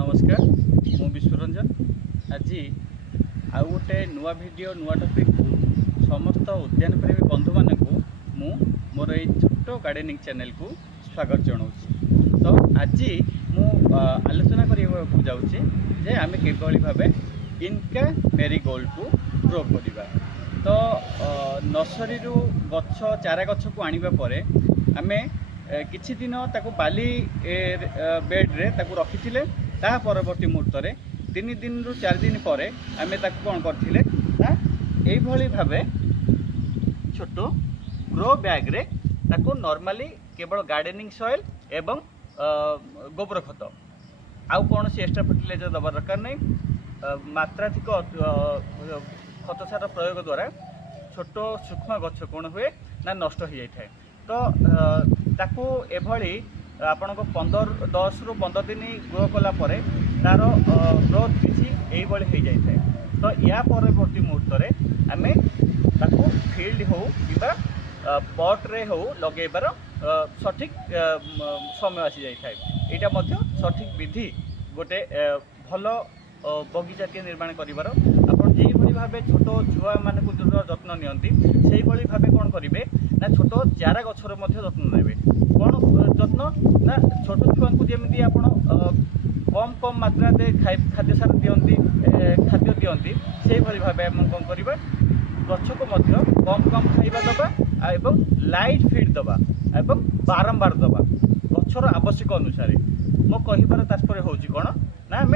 नमस्कार मु विश्वरंजन आज आउ गोटे नुआ वीडियो नुआ टॉपिक समस्त उद्यान प्रेमी बंधु मानक मु मोर ये छोट गार्डनिंग चैनल को स्वागत जनाऊँ। तो आज मु आलोचना करने जाऊँगी जे आम किभली भाव इनका मेरीगोल्ड को ग्रो करवा। तो नर्सरी गछ चारा गछ को आनिबा परे आमे किछि दिन ताकू बाली बेड्रे ताकू रखी ता परवर्ती मुहूर्त में 3 दिन रु 4 दिन पर आम कौन करथिले यही भाव छोट ग्रो बैग रे ताकू नॉर्मली केवल गार्डनिंग सॉइल एवं गोबर खत आउ कौन सी एक्स्ट्रा फर्टिलाइजर दबार दरकार नहीं। मात्राधिक खत सार प्रयोग द्वारा छोट सूक्ष्म गछ कौन हुए ना नष्ट हो जाए। तो ताकू एभली आपण को 10 रु 15 दिन ग्रो कला परे तार ग्रोथ किसी यही हो जाए। तो या परवर्ती मुहूर्त में आम ताकू फील्ड हो कि पट रे हो लगेबार सठिक समय आसी जाए। यहाँ सठिक विधि गोटे भल बगीचाटी निर्माण कर आपड़ जो भाव छोट छुआ मान जो जत्न नि भाव कौन करेंगे ना छोट चारा गछर जत्न ने कौन जत्न ना छोट छुआ को जमी आप कम कम मात्रा खाद्य सार दिखती खाद्य दिखती से भाव आम कौन करवा गछ को कम कम खाଇବା दबा एवं लाइट फीड दबा एवं बारंबार दबा गछर आवश्यक अनुसार। मो कहिबार तात्पर्य होउची कोन ना आम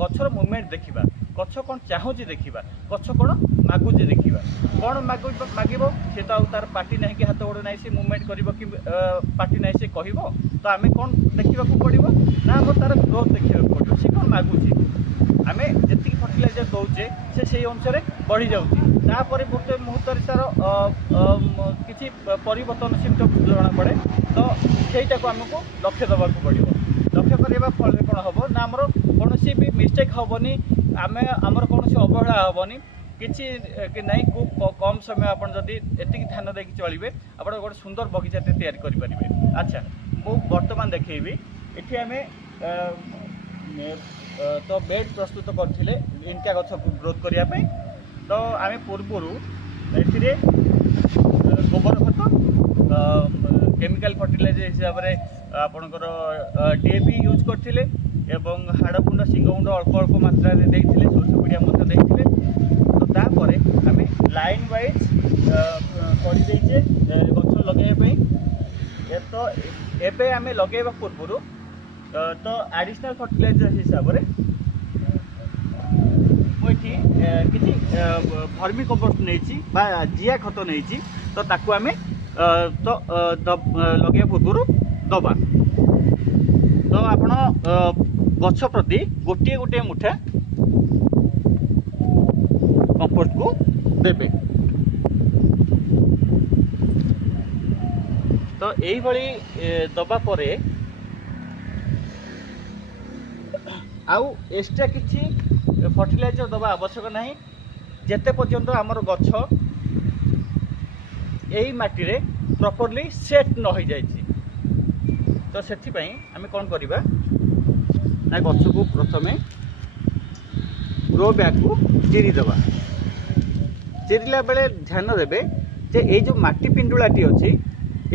गछर मूवमेंट देखा गछ कौन चाहूँगी देखा गछ कौन मागुचे देखा कौन मागिब सी तो तार पार्टी ना कि हाथ गोड़ ना सी मुवमेंट कर पार्टी ना सी कह तो आम कौन देखा पड़ो ना आम तार ग्रोथ देखा पड़ो सी कौन मागुचे आम जी फर्टिलाइजर दौचे से अनुसार बढ़ी जापर गोटे मुहूर्त तार किसी परिवर्तन सिम्टम जना पड़े। तो सहीटा को आमको लक्ष्य देवा पड़ो लक्ष्य करने फल कौन हम ना आमर कौन भी मिस्टेक हेनी आम आमर कौन अवहेला हेनी कि नहीं खूब कम समय आप एति ध्यान देकी चलिए आप गोटे सुंदर बगीचाटे तैयारी करेंगे। अच्छा मु बर्तमान देखी ये आम तो बेड प्रस्तुत करते इनका गछ ग्रोथ करने। तो आम पूर्वर ए गोबर खत केमिकल फर्टिलाइजर हिसाब से आपणकर डीएपी यूज करते एवं हाड़कुंड सिंगमुंड अल्प अल्प मात्रा देते सोर्ष पिड़िया देते। तो तापर आम लाइन वाइज करदे गछ लगे। तो एबे आम लगेबा पूर्व तो एडिशनल फर्टिलाइजर हिसाब से मुझे किसी भर्मी कंपोस्ट नहीं जिया खत नहीं तो ताकू आम तो लगे पूर्व दबा। तो आपण गछ प्रति गोटे गोटे मुठा कंपोस्ट को देबे। तो यही दबा परे आउ एक्स्ट्रा किसी फर्टिलाइजर दबा आवश्यक नहीं जेते पर्यंत आमर गछ यही माटी रे प्रॉपर्ली सेट न हो जाए। तो से आम कौन करवा ना गछ को प्रथमे ग्रो बैग को चिरीदबा चिरीला बेले ध्यान देवे जे ये जो माटी पिंडुलाटी अच्छी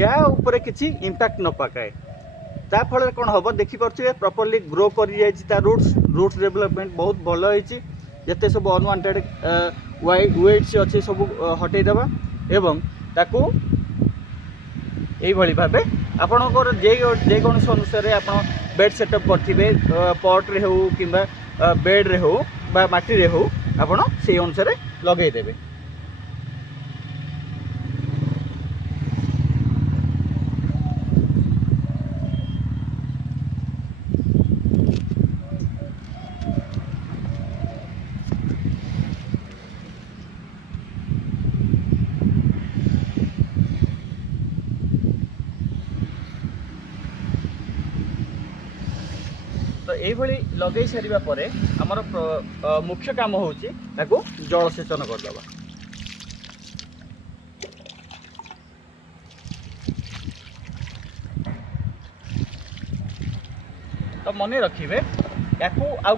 या ऊपर किसी इम्पैक्ट न पकाए ता फल कौन हम देखिपे प्रॉपर्ली ग्रो कर रूट्स डेवलपमेंट बहुत भल होती जिते सब अनवांटेड वेट्स अच्छे सब हटेदबा एवं ताकू यही भाव आपणकर जेकोसी अनुसार आप बेड सेटअप करेंगे पट रे हो कि बेड रे हो बा माटी रे हो आपड़ से अनुसार लगेदेवे। तो यही लगे सारा पर आमर मुख्य काम हूँ जलसेचन करदे। तो मन रखिए या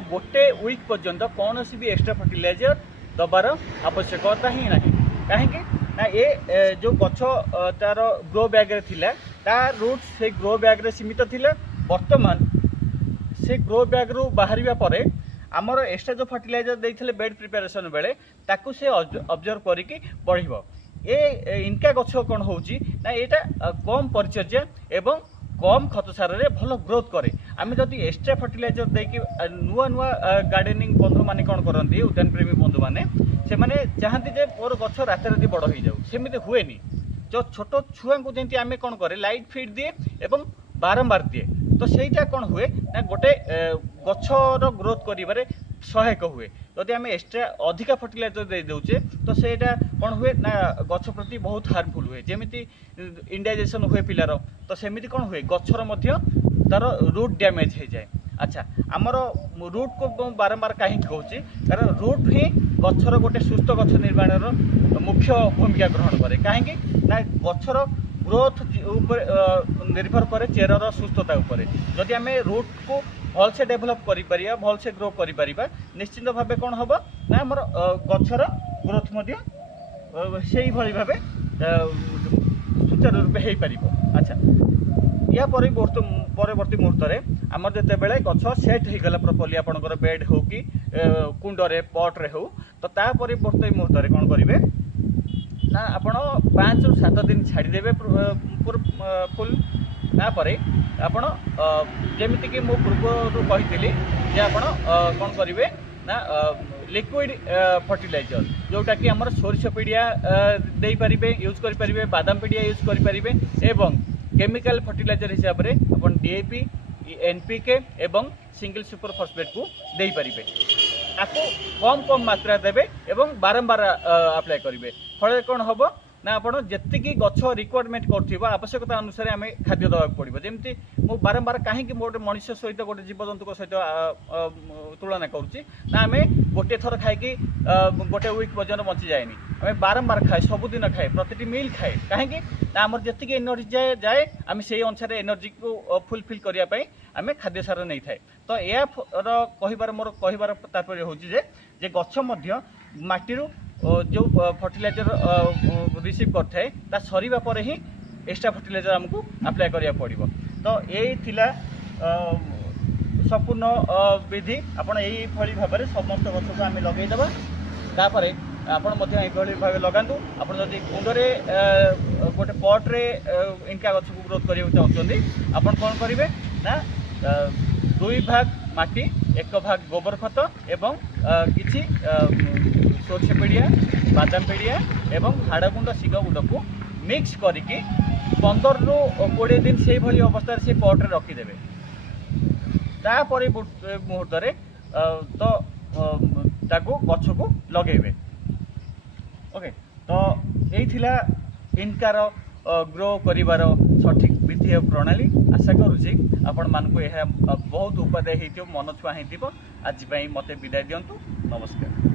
गोटे वीक पर्यंत कौन भी एक्स्ट्रा फर्टिलाइजर दबार आवश्यकता ही ना कहीं ना ये जो गछ तार ग्रो बैग रे थिला तार रूट से ग्रो बैग रे सीमित थिला वर्तमान से ग्रो बैग रु बाहरिया परे आमर एक्स्ट्रा जो फर्टिलाइजर देइथिले बेड प्रिपरेशन बेले ताकू से ऑब्जर्व करिकि बढ़िबो ए इनका गछ कौन होउची ना एटा कम परिचर्या एवं कम खत सार रे भल ग्रोथ करे आम जदि एक्स्ट्रा फर्टिलाइजर देकी नुआ नुआ गार्डेनिंग बंधु माने कौन करती उद्यान प्रेमी बंधु माने से माने चाहती जे मोर गछ रात राति बड़ हो जाऊ सेमिति हुएनी जो छोट छुआ को जमी आम कौन करे लाइट फीड दिए एवं बारंबार दिए तो सहीटा कौन हुए ना गोटे गछर ग्रोथ करिबारे सहायक हुए जदि आम एक्स्ट्रा अधिका फर्टिलाइजर दे दौचे तो सेटा कौन हुए ना गछ प्रति बहुत हार्मफुल हुए जमीती इंडाइजेशन हुए पिलार तो सेमिति कौन हुए गछर मध्य तार रूट डैमेज हो जाए। अच्छा आमर रूट को बारंबार कहीं कहूँ कारण रूट ही गछर गोटे सुस्थ गछ निर्माण मुख्य भूमिका ग्रहण करे कहीं ना गछर ग्रोथ निर्भर करे चेरर सुस्थता उपर जदि आम रूट को भल से डेभलप करिपरिया भल से ग्रो करिपरिबा निश्चित भावे कौन हम ना आमर गछर ग्रोथ मध्य सेही भली भावे सुचारू रूपे हो पार। अच्छा या परवर्ती मुहूर्त में आमर जिते बड़े गछ सेट हो गला प्रॉपर्ली आपनकर बेड हो कि कुंडरे पट्रे हो तो ता परिवर्ती मुहूर्त में कौन करेंगे ना आपण 5 ରୁ 7 दिन छाड़देवे फुल तापर आपण जमीती कि मु पूर्व कही जे आपण कौन करेंगे ना लिक्विड फर्टिलाइजर जोटा कि आमर सोरिष पीडिया दे पारे यूज करें बादाम पीडिया यूज करें एवं केमिकल फर्टिलाइजर हिसाब से अपन डीएपी एनपीके एवं सिंगल सुपर फॉस्फेट को दे पारे आपको कम कम मात्रा देवे एवं बारंबार अप्लाई करेंगे फल कौन हम ना आप जी गछ रिक्वायरमेंट कर आवश्यकता अनुसार आम खाद्य देवाक पड़ो जमी मु बारंबार कहीं गोटे मनीष सहित गोटे जीवजंतु सहित तुलना करुच्ची ना आम गोटे थर खाई गोटे वीक पर्यटन बंची जाएनि आम बारंबार खाए सबुदिन खाए प्रति मिल खाए कहीं ना आम जी एनर्जी जाए आम से अनुसार एनर्जी को फुलफिल करने आम खाद्य सार नहीं थाए तो या कहबार मोर कहबार तात्पर्य हूँ जे गछ माटी जो फर्टिलाइजर रिसीव करते ता सरीबा परे ही एक्स्ट्रा फर्टिलाइजर आमको अप्लाई करिया पड़िबो। तो यही थिला संपूर्ण विधि आपण यही भली भाबरे समस्त गछ को आम लगे देबा तापर आपण मध्य एही भली भाबे लगांतु आपण जदि कुंडरे गोटे पॉट रे इनका गछ को ग्रोथ करियो चाहउछन्ती आपण कोन करिवे ना 2 भाग माटी 1 भाग गोबर खत एवं किछि सोरिष पीडिया बादाम पीडिया एवं हाड़गुंड सिग गुंड को मिक्स करके 15 ରୁ 20 दिन से भली अवस्था से पॉट रे रखिदेवे तापर मुहूर्त तो ताको गछ को लगेबे। ओके तो यही थिला इनकार ग्रो करिवार सठिक विधि प्रणाली आशा करुँची आपण मानकु यह बहुत उपादेय मन छुआ होइतिबो। आज पई मते विदाय दियंतु नमस्कार।